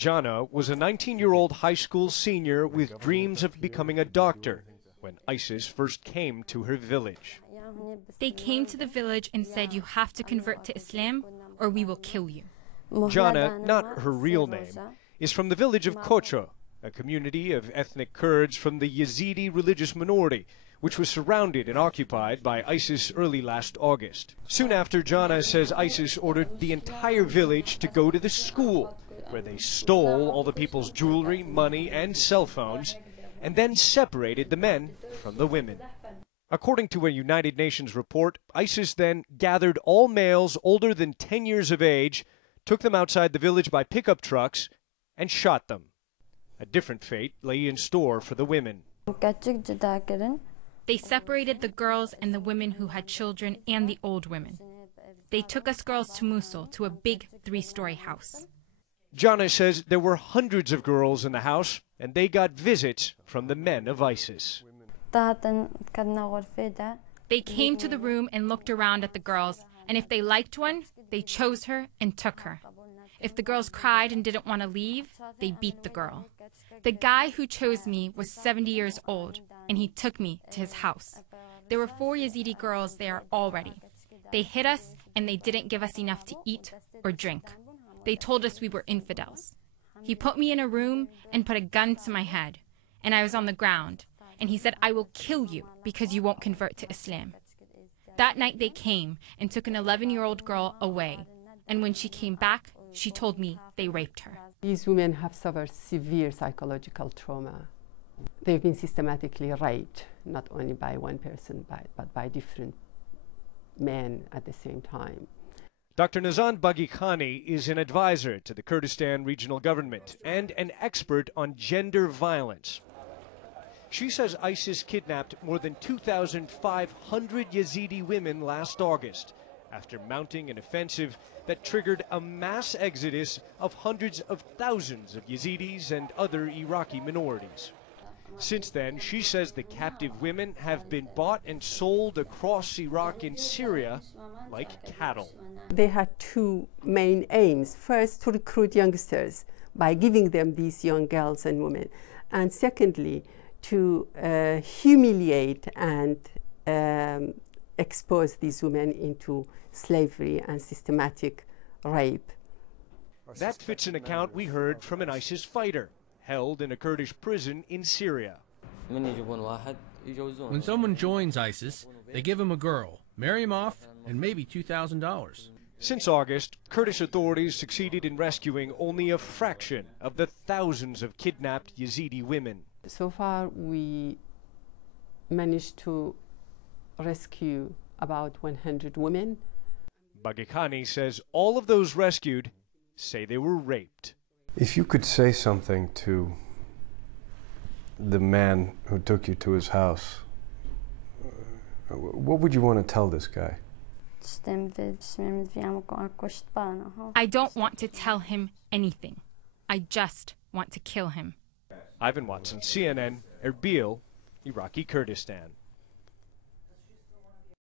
Jana was a 19-year-old high school senior with dreams of becoming a doctor when ISIS first came to her village. They came to the village and said, "You have to convert to Islam or we will kill you." Jana, not her real name, is from the village of Kocho, a community of ethnic Kurds from the Yazidi religious minority, which was surrounded and occupied by ISIS early last August. Soon after, Jana says ISIS ordered the entire village to go to the school, where they stole all the people's jewelry, money, and cell phones, and then separated the men from the women. According to a United Nations report, ISIS then gathered all males older than 10 years of age, took them outside the village by pickup trucks, and shot them. A different fate lay in store for the women. They separated the girls and the women who had children and the old women. They took us girls to Mosul, to a big 3-story house. Jana says there were hundreds of girls in the house, and they got visits from the men of ISIS. They came to the room and looked around at the girls, and if they liked one, they chose her and took her. If the girls cried and didn't want to leave, they beat the girl. The guy who chose me was 70 years old, and he took me to his house. There were 4 Yazidi girls there already. They hit us, and they didn't give us enough to eat or drink. They told us we were infidels. He put me in a room and put a gun to my head, and I was on the ground, and he said, "I will kill you because you won't convert to Islam." That night they came and took an 11-year-old girl away, and when she came back, she told me they raped her. These women have suffered severe psychological trauma. They've been systematically raped, not only by one person, but by different men at the same time. Dr. Nazan Bagikhani is an advisor to the Kurdistan regional government and an expert on gender violence. She says ISIS kidnapped more than 2,500 Yazidi women last August after mounting an offensive that triggered a mass exodus of hundreds of thousands of Yazidis and other Iraqi minorities. Since then, she says the captive women have been bought and sold across Iraq and Syria like cattle. They had 2 main aims. First, to recruit youngsters by giving them these young girls and women. And secondly, to humiliate and expose these women into slavery and systematic rape. That fits an account we heard from an ISIS fighter held in a Kurdish prison in Syria. When someone joins ISIS, they give him a girl, marry him off, and maybe $2,000. Since August, Kurdish authorities succeeded in rescuing only a fraction of the thousands of kidnapped Yazidi women. So far, we managed to rescue about 100 women. Bagikhani says all of those rescued say they were raped. If you could say something to the man who took you to his house, what would you want to tell this guy? I don't want to tell him anything. I just want to kill him. Ivan Watson, CNN, Erbil, Iraqi Kurdistan.